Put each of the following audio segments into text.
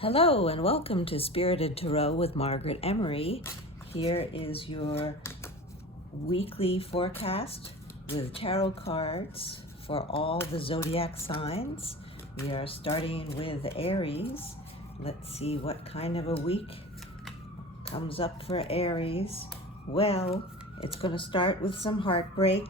Hello and welcome to Spirited Tarot with Margaret Emory. Here is your weekly forecast with tarot cards for all the zodiac signs. We are starting with Aries. Let's see what kind of a week comes up for Aries. Well, it's going to start with some heartbreak,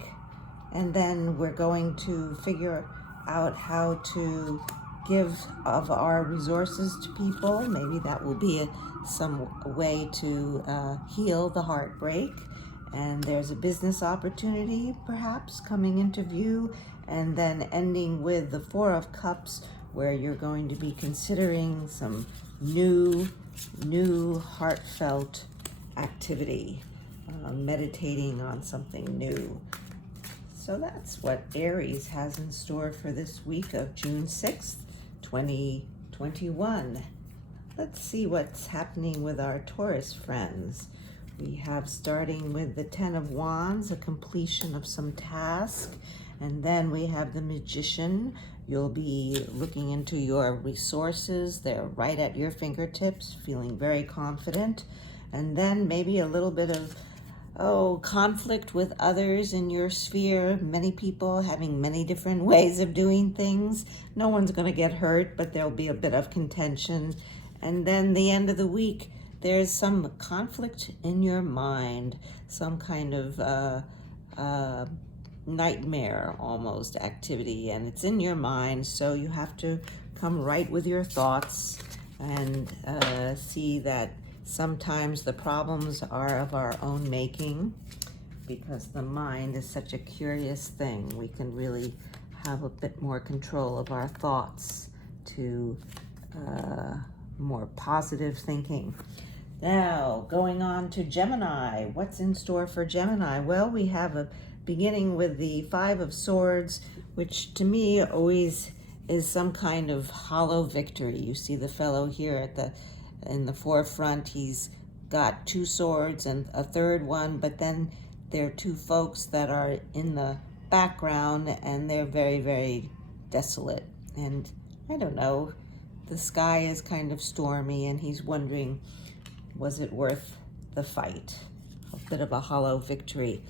and then we're going to figure out how to give of our resources to people. Maybe that will be some way to heal the heartbreak. And there's a business opportunity perhaps coming into view, and then ending with the Four of Cups, where you're going to be considering some new heartfelt activity, meditating on something new. So that's what Aries has in store for this week of June 6th, 2021. Let's see what's happening with our Taurus friends. We have, starting with the Ten of Wands, a completion of some task. And then we have the Magician. You'll be looking into your resources. They're right at your fingertips, feeling very confident. And then maybe a little bit of conflict with others in your sphere. Many people having many different ways of doing things. No one's going to get hurt, but there'll be a bit of contention. And then the end of the week, there's some conflict in your mind, some kind of nightmare almost activity, and it's in your mind, so you have to come right with your thoughts and see that sometimes the problems are of our own making, because the mind is such a curious thing. We can really have a bit more control of our thoughts to more positive thinking. Now, going on to Gemini. What's in store for Gemini? Well, we have a beginning with the Five of Swords, which to me always is some kind of hollow victory. You see the fellow here in the forefront. He's got two swords and a third one, but then there are two folks that are in the background, and they're very, very desolate. And I don't know, the sky is kind of stormy, and he's wondering, was it worth the fight? A bit of a hollow victory.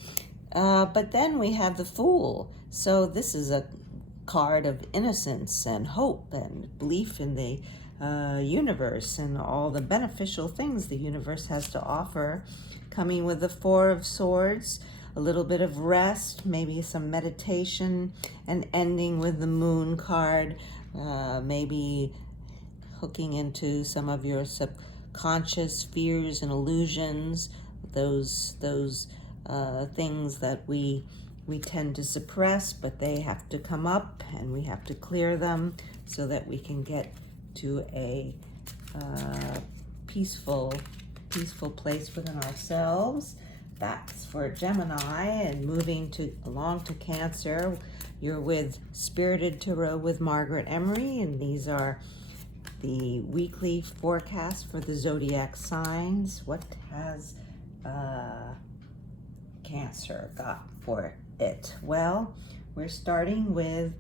But then we have the Fool. So this is a card of innocence and hope and belief in the universe and all the beneficial things the universe has to offer. Coming with the Four of Swords, a little bit of rest, maybe some meditation, and ending with the Moon card, maybe hooking into some of your subconscious fears and illusions, those things that we tend to suppress, but they have to come up and we have to clear them so that we can get to a peaceful place within ourselves. That's for Gemini. And moving along to Cancer, you're with Spirited Tarot with Margaret Emory, and these are the weekly forecast for the zodiac signs. What has Cancer got for it? Well, we're starting with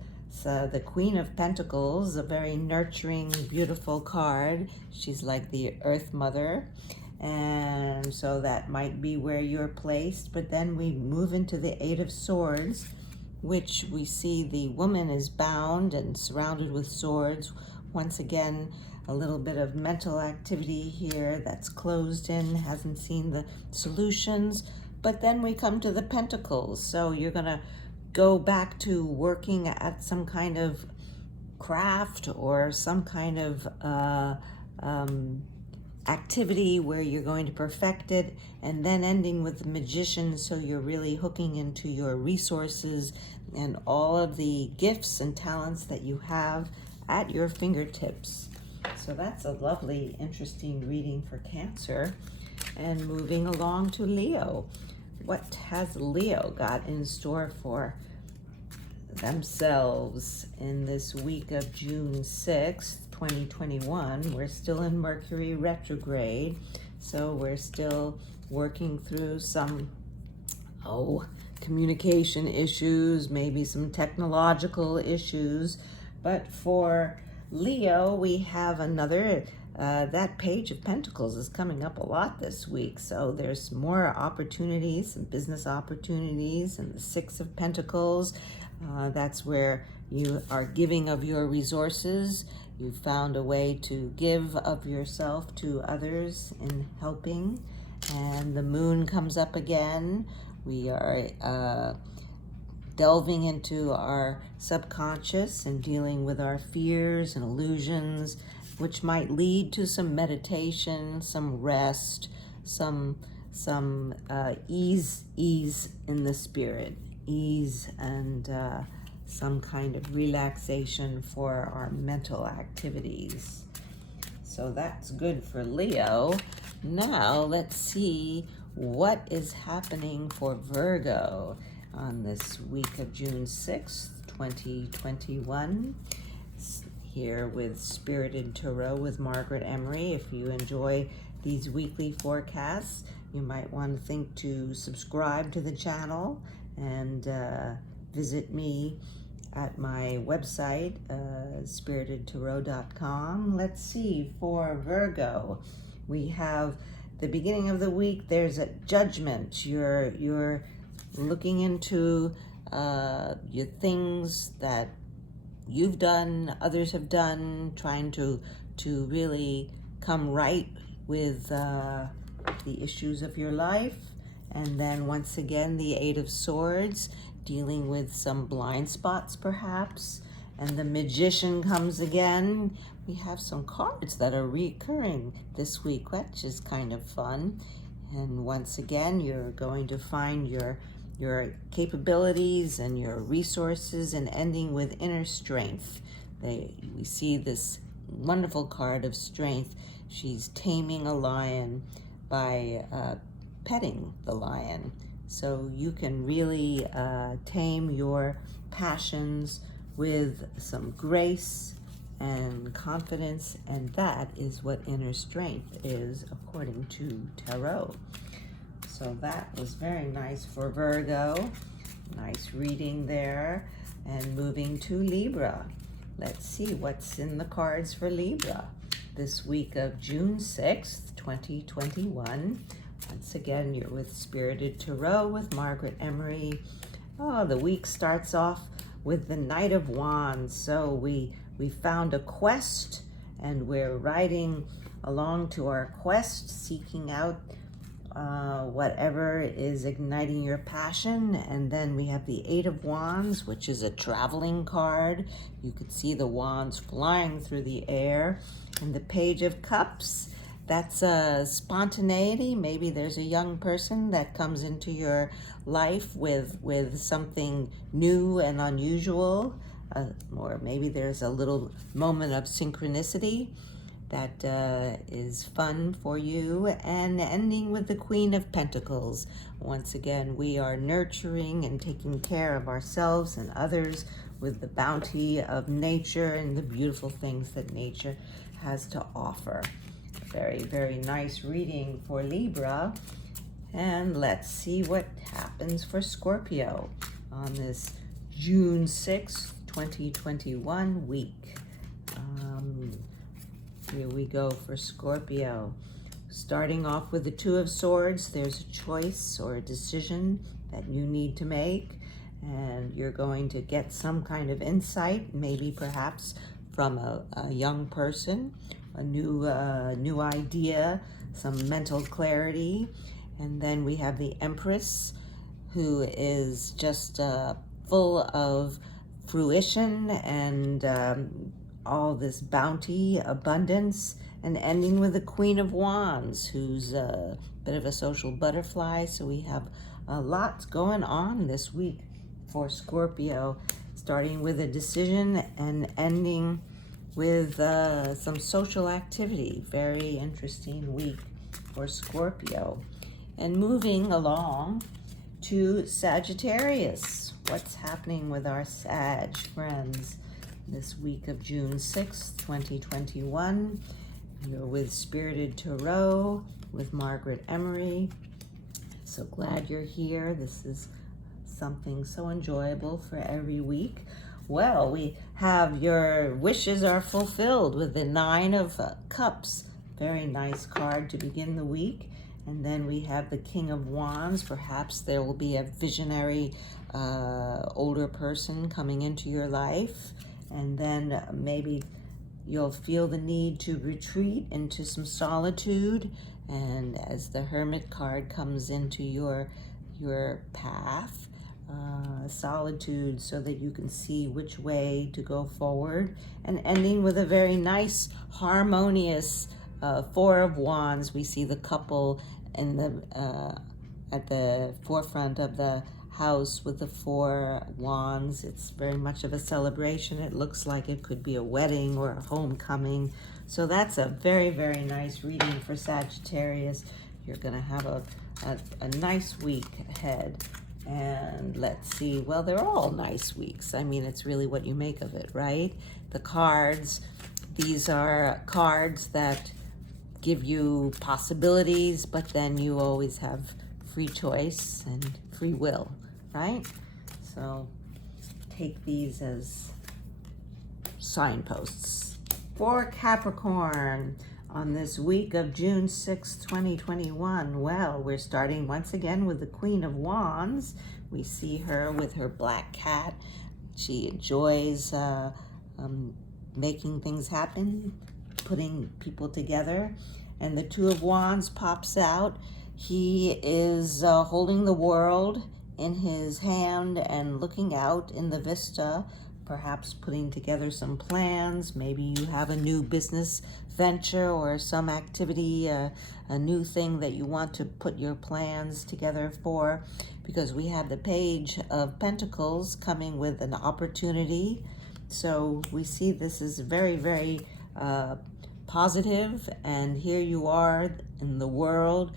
the Queen of Pentacles, a very nurturing, beautiful card. She's like the Earth Mother, and so that might be where you're placed. But then we move into the Eight of Swords, which we see the woman is bound and surrounded with swords. Once again, a little bit of mental activity here that's closed in, hasn't seen the solutions. But then we come to the Pentacles. So you're going to go back to working at some kind of craft or some kind of activity where you're going to perfect it, and then ending with the Magician. So you're really hooking into your resources and all of the gifts and talents that you have at your fingertips. So that's a lovely, interesting reading for Cancer. And moving along to Leo. What has Leo got in store for themselves in this week of June 6th, 2021? We're still in Mercury retrograde, so we're still working through some communication issues, maybe some technological issues. But for Leo, we have another, that Page of Pentacles is coming up a lot this week. So there's more opportunities, some business opportunities, and the Six of Pentacles. That's where you are giving of your resources. You found a way to give of yourself to others in helping. And the moon comes up again. We are delving into our subconscious and dealing with our fears and illusions, which might lead to some meditation, some rest, some ease in the spirit, ease and some kind of relaxation for our mental activities. So that's good for Leo. Now let's see what is happening for Virgo on this week of June 6th, 2021. Here with Spirited Tarot with Margaret Emory. If you enjoy these weekly forecasts, you might want to think to subscribe to the channel and visit me at my website, spiritedtarot.com. Let's see, for Virgo, we have the beginning of the week. There's a judgment. You're looking into your things that you've done, others have done, trying to really come right with the issues of your life. And then once again, the Eight of Swords, dealing with some blind spots perhaps. And the Magician comes again. We have some cards that are recurring this week, which is kind of fun. And once again, you're going to find your capabilities and your resources, and ending with inner strength. We see this wonderful card of strength. She's taming a lion by petting the lion. So you can really tame your passions with some grace and confidence, and that is what inner strength is according to Tarot. So that was very nice for Virgo. Nice reading there. And moving to Libra. Let's see what's in the cards for Libra this week of June 6th, 2021. Once again, you're with Spirited Tarot with Margaret Emory. Oh, the week starts off with the Knight of Wands. So we found a quest, and we're riding along to our quest, seeking out whatever is igniting your passion. And then we have the Eight of Wands, which is a traveling card. You could see the wands flying through the air. And the Page of Cups, that's spontaneity. Maybe there's a young person that comes into your life with something new and unusual, or maybe there's a little moment of synchronicity that is fun for you. And ending with the Queen of Pentacles. Once again, we are nurturing and taking care of ourselves and others with the bounty of nature and the beautiful things that nature has to offer. Very, very nice reading for Libra. And let's see what happens for Scorpio on this June 6th, 2021 week. Here we go for Scorpio. Starting off with the Two of Swords, there's a choice or a decision that you need to make, and you're going to get some kind of insight, maybe perhaps from a young person, a new idea, some mental clarity. And then we have the Empress, who is just full of fruition and all this bounty, abundance, and ending with the Queen of Wands, who's a bit of a social butterfly. So we have a lot going on this week for Scorpio, starting with a decision and ending with some social activity. Very interesting week for Scorpio. And moving along to Sagittarius. What's happening with our Sag friends this week of June 6th, 2021. You're with Spirited Tarot with Margaret Emory. So glad you're here. This is something so enjoyable for every week. Well, we have your wishes are fulfilled with the Nine of Cups. Very nice card to begin the week. And then we have the King of Wands. Perhaps there will be a visionary older person coming into your life. And then maybe you'll feel the need to retreat into some solitude. And as the Hermit card comes into your path, solitude, so that you can see which way to go forward, and ending with a very nice harmonious Four of Wands. We see the couple in the at the forefront of the house with the Four Wands. It's very much of a celebration. It looks like it could be a wedding or a homecoming. So that's a very, very nice reading for Sagittarius. You're going to have a nice week ahead. And let's see, well, they're all nice weeks. I mean, it's really what you make of it, right? The cards, these are cards that give you possibilities, but then you always have free choice and free will, right? So take these as signposts. For Capricorn, on this week of June 6, 2021, well, we're starting once again with the Queen of Wands. We see her with her black cat. She enjoys making things happen, putting people together. And the Two of Wands pops out. He is holding the world in his hand and looking out in the vista, perhaps putting together some plans. Maybe you have a new business venture or some activity, a new thing that you want to put your plans together for, because we have the Page of Pentacles coming with an opportunity. So we see this is very, very positive, and here you are in the world,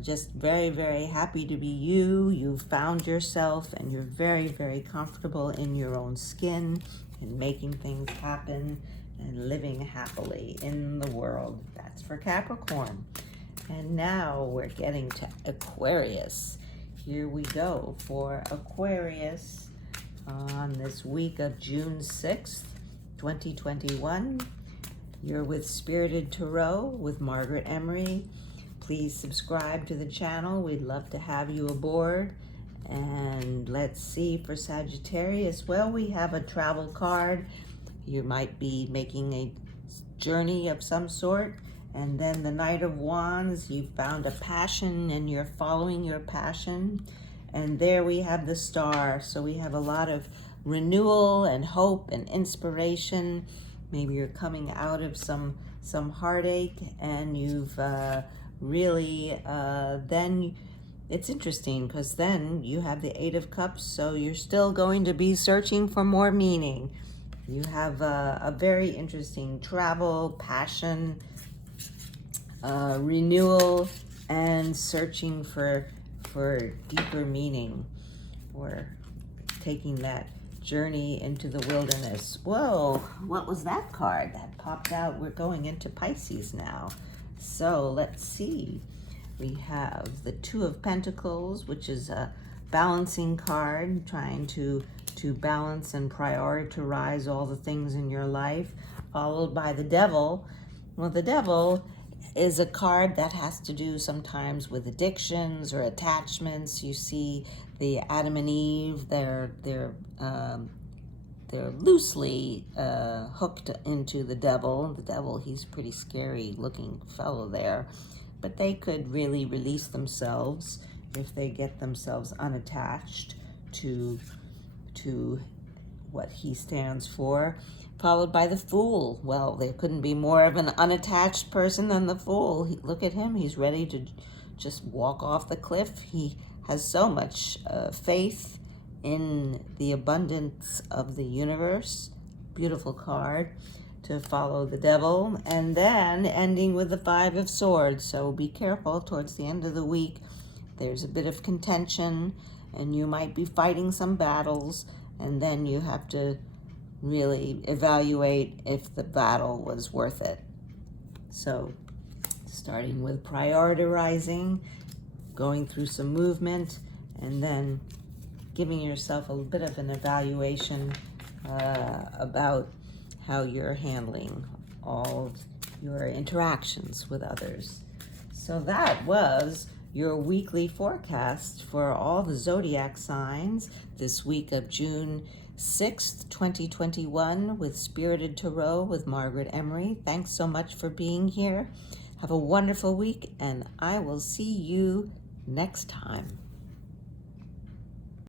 just very, very happy to be you. You've found yourself and you're very, very comfortable in your own skin and making things happen and living happily in the world. That's for Capricorn. And now we're getting to Aquarius. Here we go for Aquarius on this week of June 6th, 2021. You're with Spirited Tarot with Margaret Emory. Please subscribe to the channel. We'd love to have you aboard. And let's see, for Sagittarius, well, we have a travel card. You might be making a journey of some sort. And then the Knight of Wands, you found a passion and you're following your passion. And there we have the Star. So we have a lot of renewal and hope and inspiration. Maybe you're coming out of some heartache, and you've really, then it's interesting because then you have the Eight of Cups, so you're still going to be searching for more meaning. You have a very interesting travel, passion, renewal, and searching for deeper meaning, or taking that journey into the wilderness. Whoa, what was that card that popped out? We're going into Pisces now. So let's see. We have the Two of Pentacles, which is a balancing card, trying to balance and prioritize all the things in your life, followed by the Devil. Well, the Devil is a card that has to do sometimes with addictions or attachments. You see the Adam and Eve, they're loosely hooked into the Devil. The Devil, he's a pretty scary looking fellow there, but they could really release themselves if they get themselves unattached to what he stands for. Followed by the Fool. Well, there couldn't be more of an unattached person than the Fool. Look at him. He's ready to just walk off the cliff. He has so much faith in the abundance of the universe. Beautiful card to follow the Devil. And then ending with the Five of Swords. So be careful towards the end of the week. There's a bit of contention, and you might be fighting some battles, and then you have to really evaluate if the battle was worth it. So starting with prioritizing, going through some movement, and then giving yourself a bit of an evaluation about how you're handling all of your interactions with others. So that was your weekly forecast for all the zodiac signs this week of June 6th, 2021 with Spirited Tarot with Margaret Emory. Thanks so much for being here. Have a wonderful week, and I will see you next time.